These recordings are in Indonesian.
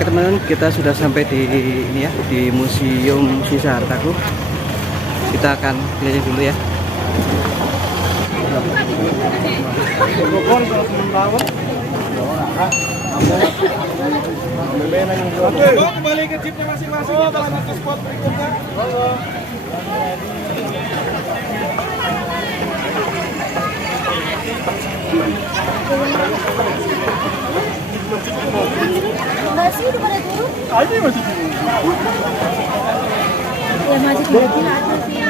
Oke teman-teman, kita sudah sampai di ini ya, di Museum Sisa Hartaku. Kita akan keliling dulu ya. Kembali ke jeepnya masing-masing. Kita lanjut ke spot berikutnya. Masih udah pada turun? Ada masih turun. Ya masih turun aja sih.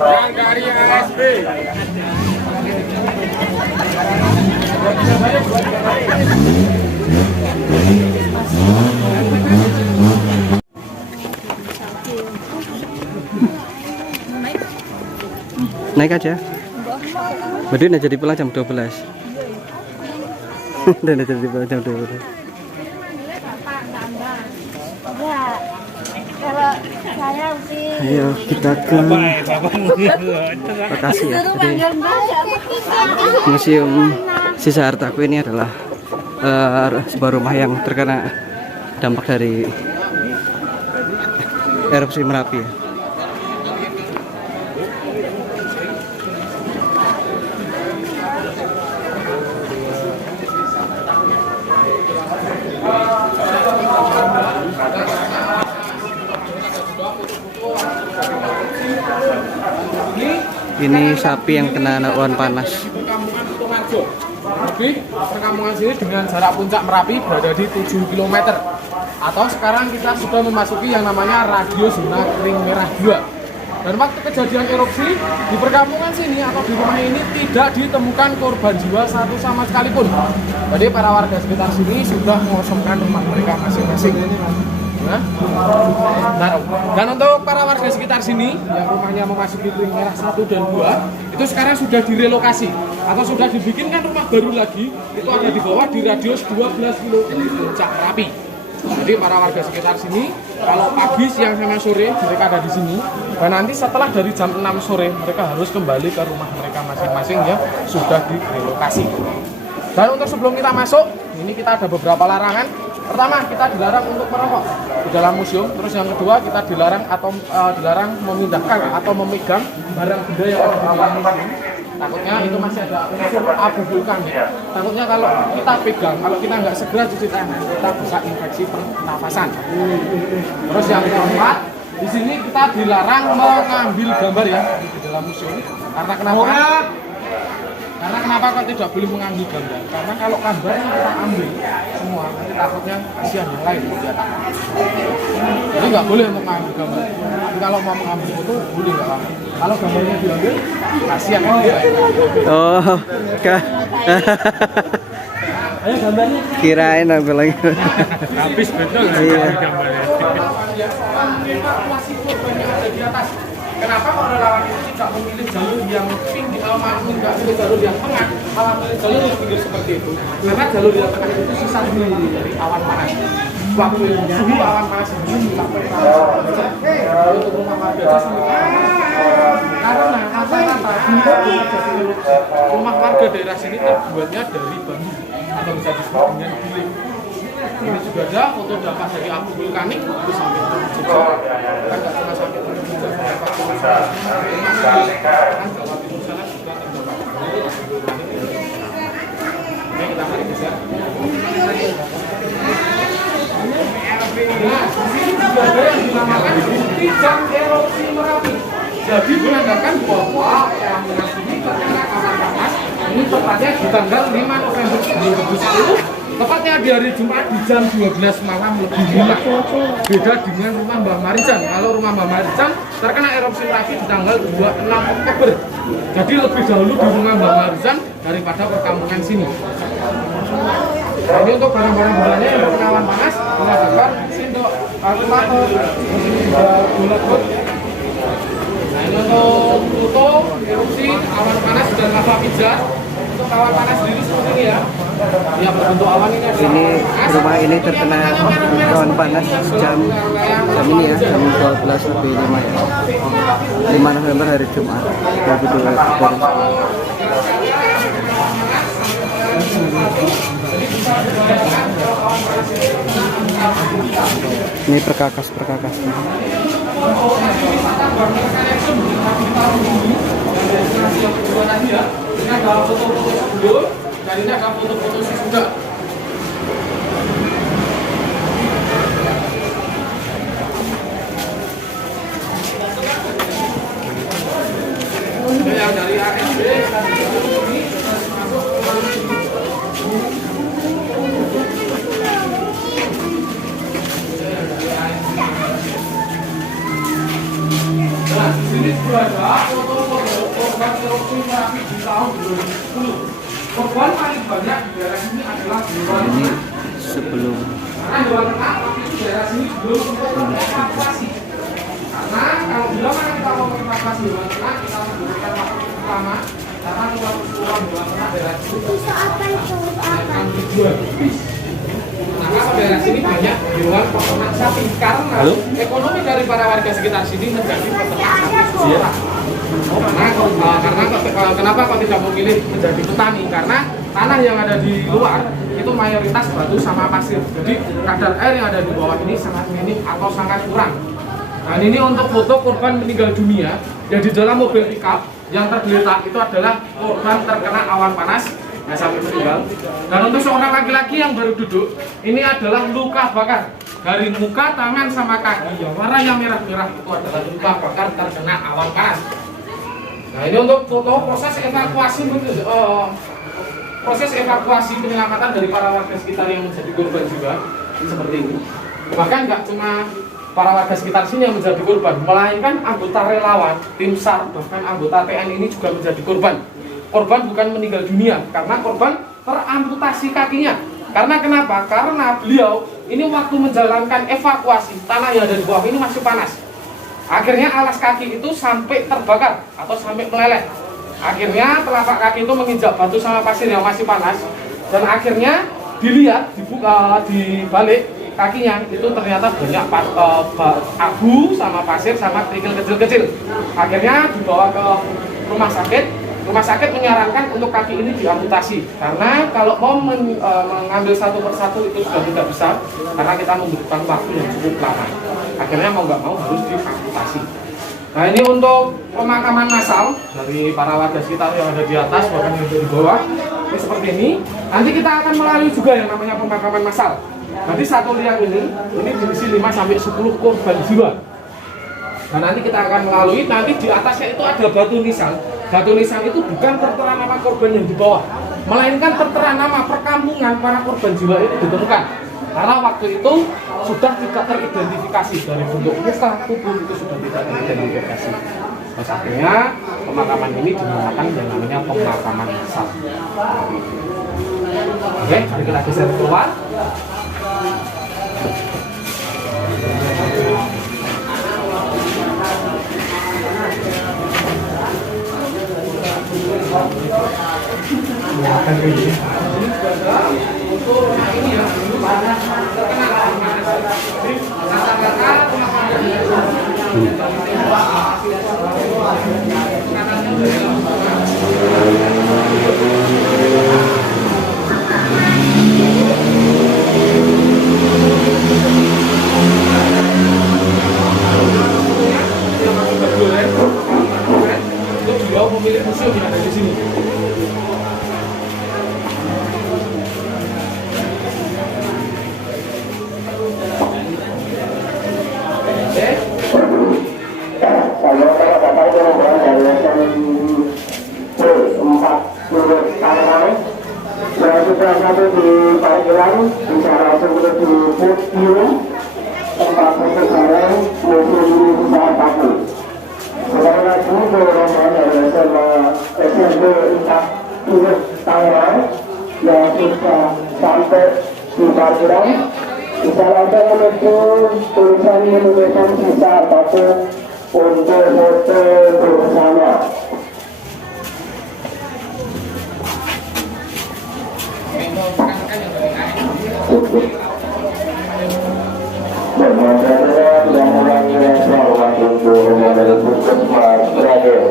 Yang dari ASB. Naik aja. Berarti udah jadi pulang jam 12. Udah jadi pulang jam 12. Ya, kalau saya sih. Ayo kita ke lokasi ya. Jadi Museum Sisa Hartaku ini adalah sebuah rumah yang terkena dampak dari erupsi Merapi ya. Ini sapi yang kena awan panas. Perkampungan Sutoharjo. Lebih perkampungan sini dengan jarak puncak Merapi berada di 7 km. Atau sekarang kita sudah memasuki yang namanya radio zona kering merah 2. Dan waktu kejadian erupsi di perkampungan sini atau di rumah ini tidak ditemukan korban jiwa satu sama sekalipun. Jadi para warga sekitar sini sudah mengosongkan rumah mereka masing-masing. Dan untuk para warga sekitar sini yang rumahnya memasuki ring merah 1 dan 2 itu sekarang sudah direlokasi atau sudah dibikinkan rumah baru lagi, itu ada di bawah di radius 12 km dari puncak Merapi. Jadi para warga sekitar sini kalau pagi, siang, sama sore mereka ada di sini, dan nanti setelah dari jam 6 sore mereka harus kembali ke rumah mereka masing-masing yang sudah direlokasi. Dan untuk sebelum kita masuk, ini kita ada beberapa larangan. Pertama, kita dilarang untuk merokok di dalam museum. Terus yang kedua, kita dilarang dilarang memindahkan atau memegang barang benda yang ada di dalam museum. Takutnya itu masih ada unsur abu vulkanik. Takutnya kalau kita pegang, kalau kita nggak segera cuci tangan, kita bisa infeksi pernafasan. Terus yang keempat, di sini kita dilarang mengambil gambar ya di dalam museum. Karena kenapa? Karena kenapa kok tidak boleh mengambil gambar? Karena kalau gambarnya kita ambil semua, nanti takutnya kasihan yang lain ya. Jadi nggak boleh untuk mengambil gambar. Tapi kalau mau mengambil foto, boleh nggak apa? Kalau gambarnya diambil, kasihan yang lain. Oh, Ayo gambarnya. kirain ambil lagi. Habis betul Iya. gambarnya. Evakuasi korban yang ada di atas. Kenapa kok relawan itu tidak memilih jalur yang pink di Almarhum, tidak memilih jalur yang tengah, malah memilih jalur yang pinggir seperti itu? Karena jalur yang tengah itu sisa dulu dari awan panas. Waktu suhu awan panas ini mencapai untuk rumah warga karena rata-rata rumah warga daerah sini terbuatnya dari bambu atau bisa disebut dengan bilik. Ini juga ada foto dampak dari abu vulkanik itu sampai jejak. Kan nggak cuma sampai jejak, dampak kan Jawa Timur sana juga terdampak. Oke, kita mari geser. Nah, di sini juga ada yang dinamakan Tijang Erupsi Merapi. Jadi menandakan bahwa yang ini terkena awan panas ini tepatnya di tanggal 5 November 2010. Tepatnya di hari Jumat di jam 12 malam lebih 5. Beda dengan rumah Mbah Marijan. Kalau rumah Mbah Marijan terkena erupsi Merapi di tanggal 26 Oktober. Jadi lebih dahulu di rumah Mbah Marijan daripada perkampungan sini. Nah, ini untuk barang-barang gulanya yang terkena awan panas, gula bakar, sendok, kalkulator, gula gut. Nah, ini untuk foto erupsi awan panas dan lava pijar. untuk awan panas sendiri seperti ini ya. Ya, berbentuk awan ini adalah Ini awan panas. rumah ini terkena awan panas jam ini ya, jam 12:05 ya. 5 November hari Jumat 2022. Ini perkakas-perkakasnya. Ini ada foto-foto sebelum dan ini ada foto-foto sesudah. Ini yang dari ASB ini masuk nah, di sini juga ada foto-foto korban erupsi Merapi di tahun 2010. Korban paling banyak di daerah sini adalah Ini sebelum karena Jawa Tengah waktu itu daerah sini belum sempat evakuasi. Karena kalau bila mana kita mau evakuasi Jawa Tengah, kita membutuhkan waktu pertama karena rumah keseluruhan Jawa Tengah daerah sini akan dijual. Maka daerah sini banyak hewan peternak sapi karena ekonomi dari para warga sekitar sini menjadi peternak sapi semua. Karena kenapa kok tidak memilih menjadi petani? Karena tanah yang ada di luar itu mayoritas batu sama pasir. Jadi kadar air yang ada di bawah ini sangat minim atau sangat kurang. Nah ini untuk foto korban meninggal dunia yang di dalam mobil pickup yang tergeletak itu adalah korban terkena awan panas yang sampai meninggal. Dan untuk seorang laki-laki yang baru duduk, ini adalah luka bakar dari muka, tangan, sama kaki. Yang warnanya merah-merah itu adalah luka bakar terkena awan panas. Nah ini untuk foto proses evakuasi penyelamatan dari para warga sekitar yang menjadi korban juga seperti ini. Bahkan nggak cuma para warga sekitar sini yang menjadi korban, melainkan anggota relawan, tim SAR, bahkan anggota TNI ini juga menjadi korban. Korban bukan meninggal dunia, karena korban teramputasi kakinya. Karena kenapa? Karena beliau ini waktu menjalankan evakuasi, tanah yang ada di bawah ini masih panas. Akhirnya alas kaki itu sampai terbakar atau sampai meleleh. Akhirnya telapak kaki itu menginjak batu sama pasir yang masih panas. Dan akhirnya dilihat, di balik kakinya itu ternyata banyak abu sama pasir sama kerikil kecil-kecil. Akhirnya dibawa ke rumah sakit. Rumah sakit menyarankan untuk kaki ini diamputasi karena kalau mau mengambil satu persatu itu sudah tidak bisa karena kita membutuhkan waktu yang cukup lama. Akhirnya mau nggak mau harus diamputasi. Nah ini untuk pemakaman massal dari para warga sekitar yang ada di atas bahkan yang ada di bawah ini seperti ini. Nanti kita akan melalui juga yang namanya pemakaman massal. Nanti satu liang ini diisi 5-10 korban jiwa. Nah nanti kita akan melalui, nanti di atasnya itu ada batu nisan. Batu nisan itu bukan tertera nama korban yang di bawah, melainkan tertera nama perkampungan para korban jiwa itu ditemukan. Karena waktu itu sudah tidak teridentifikasi dari bentuk muka, tubuh itu sudah tidak teridentifikasi. Terus akhirnya pemakaman ini dinamakan yang namanya pemakaman massal. Oke, mari kita geser keluar. Pemilik museum yang ada di sini. Yang sudah sampai di parkiran bisa langsung menuju podium tempat bersejarah museum usaha paku. Sekali lagi rombongan dari SMP Intak Turut Tangerang yang sudah sampai di parkiran bisa langsung menuju tulisan menuliskan sisa paku untuk foto bersama. tersebut. Dan masyarakat sudah mulai selamat untuk dari Puskesmas Sragen.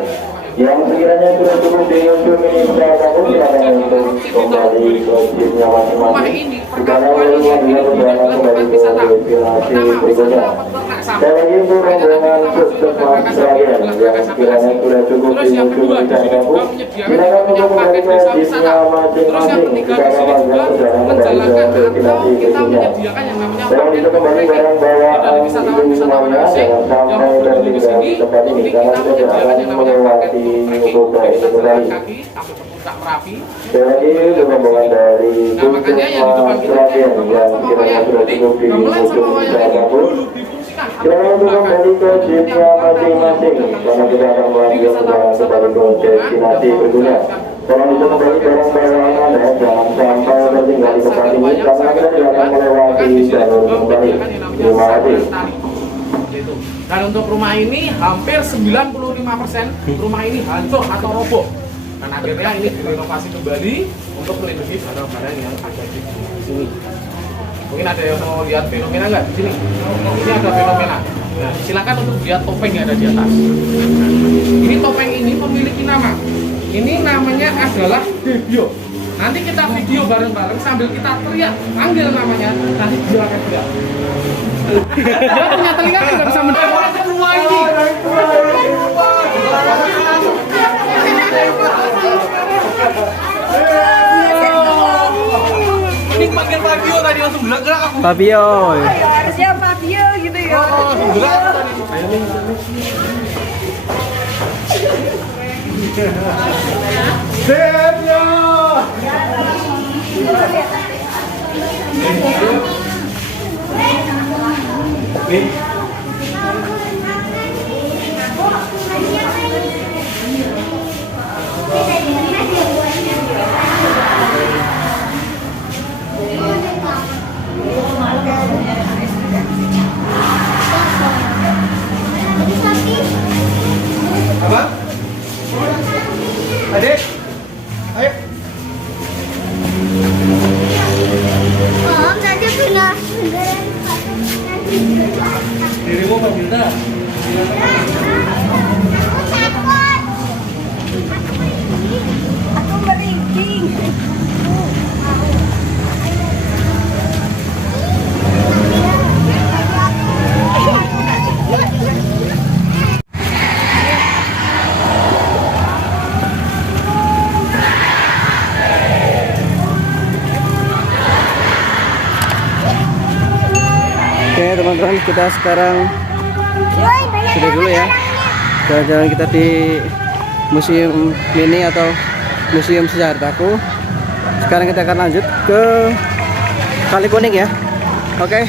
Yang sekiranya sudah cukup dengan ini silakan untuk kembali ke timnya masing-masing. Karena belum dia berjalan kembali ke destinasi berikutnya. Dan lagi untuk rombongan Puskesmas Sragen yang sekiranya sudah cukup dengan silakan untuk kembali ke timnya masing-masing. Karena warga berjalan kembali ke destinasi berikutnya. Dan bisa kembali barang bawaan ibu semuanya jangan sampai tertinggal di tempat ini karena kita akan melewati Bogor kembali. Dan lagi rombongan dari Puskesmas Sragen yang kiranya sudah cukup di ujung Sragen. Silakan untuk kembali ke jeepnya masing-masing karena kita akan melanjutkan kembali ke destinasi berikutnya. Tolong itu kembali barang bawaan Anda jangan sampai tertinggal di tempat ini karena kita tidak akan melewati jalur kembali. Terima kasih. Dan untuk rumah ini hampir 95% rumah ini hancur atau roboh. Dan akhirnya ini direnovasi kembali untuk melindungi barang-barang yang ada di sini. Mungkin ada yang mau lihat fenomena nggak di sini? Ini ada fenomena. Nah, silakan untuk lihat topeng yang ada di atas. Ini topeng ini memiliki nama. Ini namanya adalah Debio. Nanti kita video bareng-bareng sambil kita teriak, panggil namanya, nanti dia akan teriak. Dia punya telinga nggak bisa mendengar semua ini. Ini panggil Fabio tadi langsung gerak aku. Fabio. Harusnya Fabio gitu ya. Gerak tadi. Apa? Adik? Ayo. Oh, nanti kena. Dirimu Pak Bilda. Aku merinding. Oke teman-teman, kita sekarang sudah dulu ya jalan-jalan kita di museum mini atau museum sejarah Daku. Sekarang kita akan lanjut ke Kali Kuning ya. Oke.